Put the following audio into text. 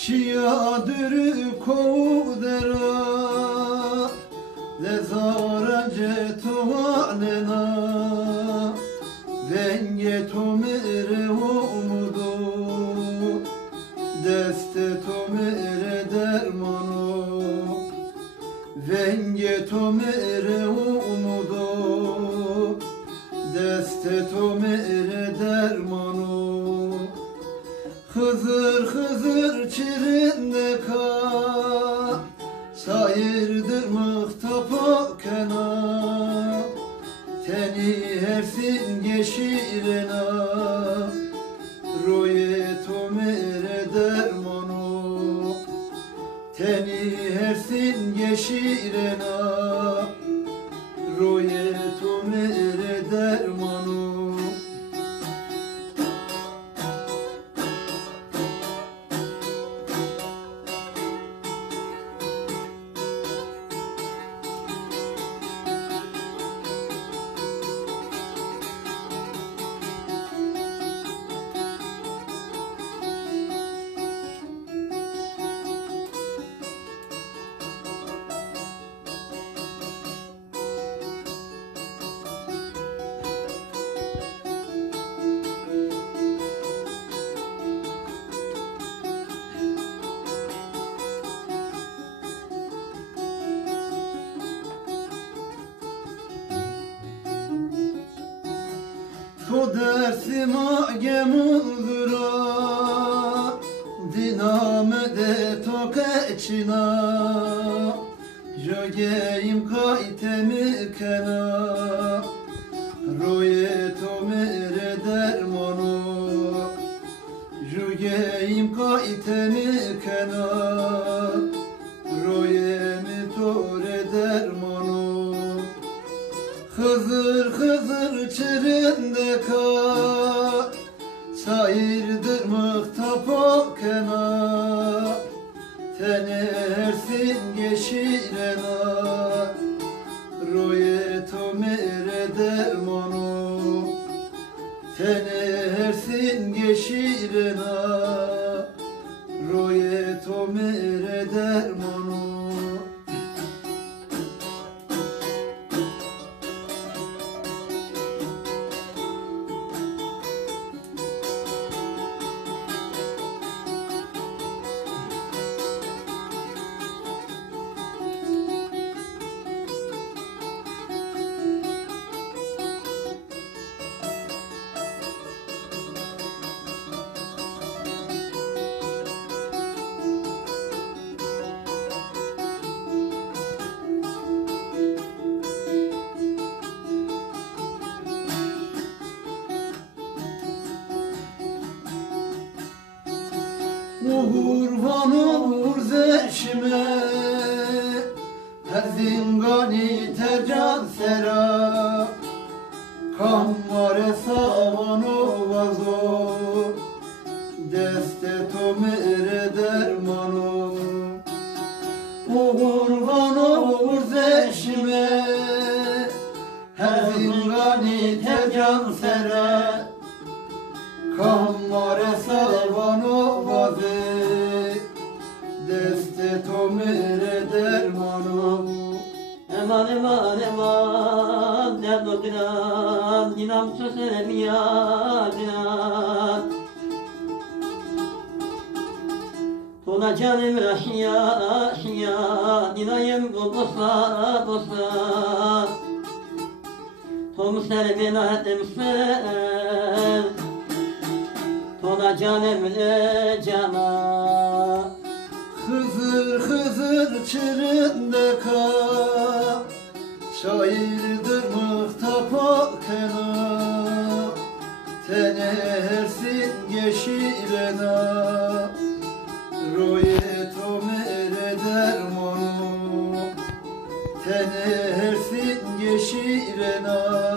Şia dürü kovdera Lezarace tuvalena Venge tomere umudu Deste tomere dermanu Venge tomere umudu Deste tomere dermanu Hızır hızır çirinde ka Sayırdır mıhtapa kena Teni hersin geçirena Roye tomere dermanu Teni hersin geçirena Roye tomere dermanu To dersima gemuldura Diname de tokeçina Jogeim kaytemi kena Roye tomere dermanu Jogeim kaytemi kena Roye mi tore dermanu Hızır hızır çirinde ka Sayırdır mıhtapa kena Tenersin geçirena Roye tomere dermanu Tenersin geçirena Roye tomere dermanu Kurban olur zeşime Her zingani tercan sera Kamare savano vazo Deste tomere dermano Kurban olur zeşime Her zingani tercan sera Kamare savano vazo Deste tomere dermanu Eman eman eman Nerdo dinan Dinam çöselim ya dinan Tona canım rahya hiya Dinayım kosa kosa Tom serben adım sen Tona canım le cana Hızır hızır çirinde ka Şairdir mıhtapa kena Tenersin geçirena Roye tomere dermanu Tenersin geçirena